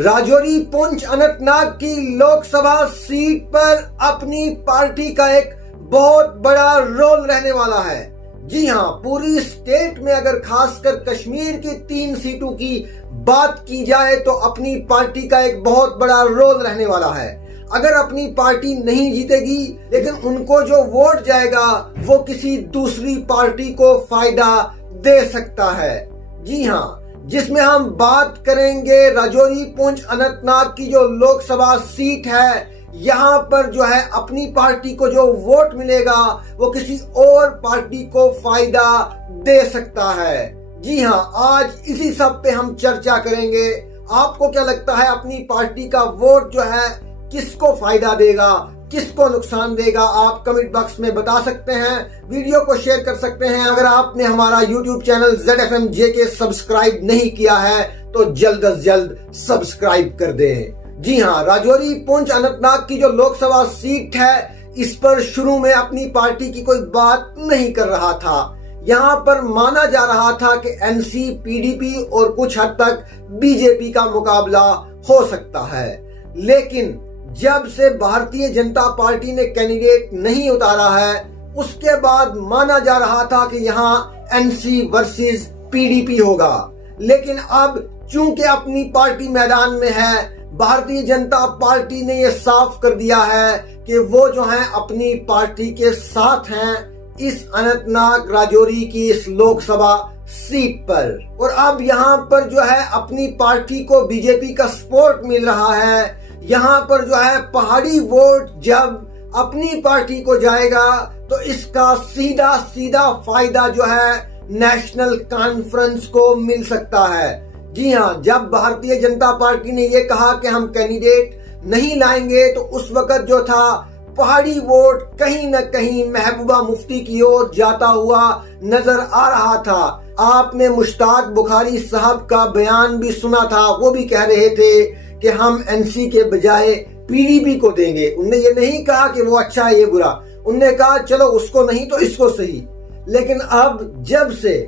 राजौरी, पुंछ, अनंतनाग की लोकसभा सीट पर अपनी पार्टी का एक बहुत बड़ा रोल रहने वाला है। जी हां, पूरी स्टेट में अगर खासकर कश्मीर की 3 सीटों की बात की जाए तो अपनी पार्टी का एक बहुत बड़ा रोल रहने वाला है। अगर अपनी पार्टी नहीं जीतेगी लेकिन उनको जो वोट जाएगा वो किसी दूसरी पार्टी को फायदा दे सकता है। जी हां, जिसमें हम बात करेंगे राजौरी, पुंछ, अनंतनाग की जो लोकसभा सीट है, यहाँ पर जो है अपनी पार्टी को जो वोट मिलेगा वो किसी और पार्टी को फायदा दे सकता है। जी हां, आज इसी सब पे हम चर्चा करेंगे। आपको क्या लगता है अपनी पार्टी का वोट जो है किसको फायदा देगा, किसको नुकसान देगा? आप कमेंट बॉक्स में बता सकते हैं, वीडियो को शेयर कर सकते हैं। अगर आपने हमारा YouTube चैनल ZFMJK सब्सक्राइब नहीं किया है तो जल्द अज जल्द सब्सक्राइब कर दें। जी हां, राजौरी, पुंछ, अनंतनाग की जो लोकसभा सीट है, इस पर शुरू में अपनी पार्टी की कोई बात नहीं कर रहा था। यहाँ पर माना जा रहा था कि NC, PDP और कुछ हद तक BJP का मुकाबला हो सकता है। लेकिन जब से भारतीय जनता पार्टी ने कैंडिडेट नहीं उतारा है, उसके बाद माना जा रहा था कि यहाँ NC वर्सेस PDP होगा। लेकिन अब चूंकि अपनी पार्टी मैदान में है, भारतीय जनता पार्टी ने ये साफ कर दिया है कि वो जो है अपनी पार्टी के साथ हैं इस अनंतनाग राजौरी की इस लोकसभा सीट पर। और अब यहाँ पर जो है अपनी पार्टी को BJP का सपोर्ट मिल रहा है। यहाँ पर जो है पहाड़ी वोट जब अपनी पार्टी को जाएगा तो इसका सीधा सीधा फायदा जो है नेशनल कॉन्फ्रेंस को मिल सकता है। जी हाँ, जब भारतीय जनता पार्टी ने ये कहा कि हम कैंडिडेट नहीं लाएंगे तो उस वक्त जो था पहाड़ी वोट कहीं न कहीं महबूबा मुफ्ती की ओर जाता हुआ नजर आ रहा था। आपने मुश्ताक बुखारी साहब का बयान भी सुना था, वो भी कह रहे थे कि हम NC के बजाय PDP को देंगे। उनने ये नहीं कहा कि वो अच्छा है ये बुरा, उनने कहा चलो उसको नहीं तो इसको सही। लेकिन अब जब से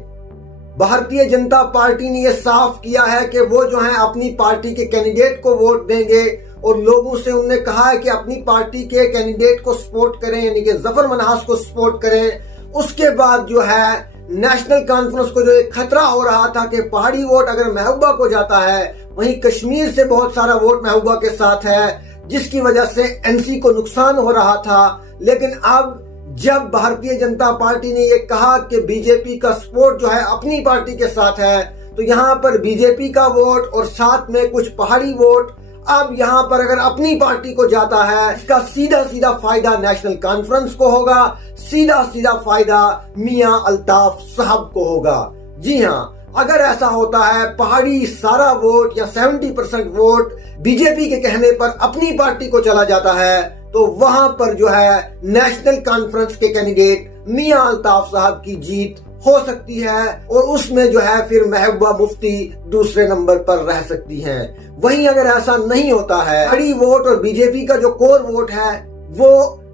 भारतीय जनता पार्टी ने ये साफ किया है कि वो जो है अपनी पार्टी के कैंडिडेट को वोट देंगे और लोगों से उन्होंने कहा है कि अपनी पार्टी के कैंडिडेट को सपोर्ट करें, यानी कि जफर मन्हास को सपोर्ट करें। उसके बाद जो है नेशनल कॉन्फ्रेंस को जो एक खतरा हो रहा था कि पहाड़ी वोट अगर महबूबा को जाता है, वहीं कश्मीर से बहुत सारा वोट महबूबा के साथ है, जिसकी वजह से NC को नुकसान हो रहा था। लेकिन अब जब भारतीय जनता पार्टी ने ये कहा कि BJP का सपोर्ट जो है अपनी पार्टी के साथ है, तो यहाँ पर BJP का वोट और साथ में कुछ पहाड़ी वोट अब यहाँ पर अगर अपनी पार्टी को जाता है, इसका सीधा सीधा फायदा नेशनल कॉन्फ्रेंस को होगा, सीधा सीधा फायदा मियां अल्ताफ साहब को होगा। जी हाँ, अगर ऐसा होता है पहाड़ी सारा वोट या 70% वोट BJP के कहने पर अपनी पार्टी को चला जाता है, तो वहां पर जो है नेशनल कॉन्फ्रेंस के कैंडिडेट मियां अल्ताफ साहब की जीत हो सकती है और उसमें जो है फिर महबूबा मुफ्ती दूसरे नंबर पर रह सकती हैं। वहीं अगर ऐसा नहीं होता है, पहाड़ी वोट और BJP का जो कोर वोट है वो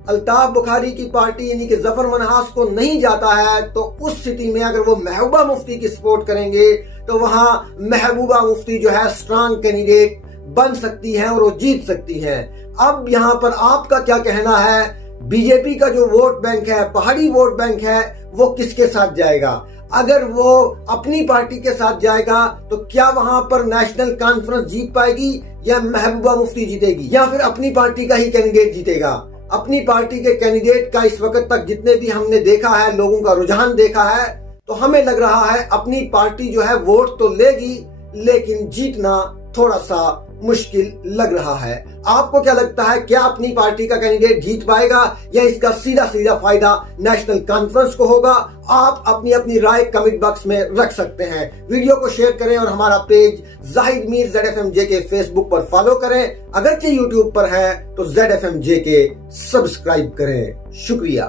अल्ताफ बुखारी की पार्टी यानी कि जफर मन्हास को नहीं जाता है, तो उस स्थिति में अगर वो महबूबा मुफ्ती की सपोर्ट करेंगे तो वहां महबूबा मुफ्ती जो है स्ट्रांग कैंडिडेट बन सकती हैं और वो जीत सकती हैं। अब यहाँ पर आपका क्या कहना है? BJP का जो वोट बैंक है, पहाड़ी वोट बैंक है, वो किसके साथ जाएगा? अगर वो अपनी पार्टी के साथ जाएगा तो क्या वहां पर नेशनल कॉन्फ्रेंस जीत पाएगी या महबूबा मुफ्ती जीतेगी या फिर अपनी पार्टी का ही कैंडिडेट जीतेगा? अपनी पार्टी के कैंडिडेट का इस वक्त तक जितने भी हमने देखा है, लोगों का रुझान देखा है, तो हमें लग रहा है अपनी पार्टी जो है वोट तो लेगी लेकिन जीतना थोड़ा सा मुश्किल लग रहा है। आपको क्या लगता है, क्या अपनी पार्टी का कैंडिडेट जीत पाएगा या इसका सीधा सीधा फायदा नेशनल कॉन्फ्रेंस को होगा? आप अपनी अपनी राय कमेंट बॉक्स में रख सकते हैं। वीडियो को शेयर करें और हमारा page Zahid Mir ZFMJK Facebook पर फॉलो करें। अगरचे यूट्यूब पर है तो ZFMJK सब्सक्राइब करें। शुक्रिया।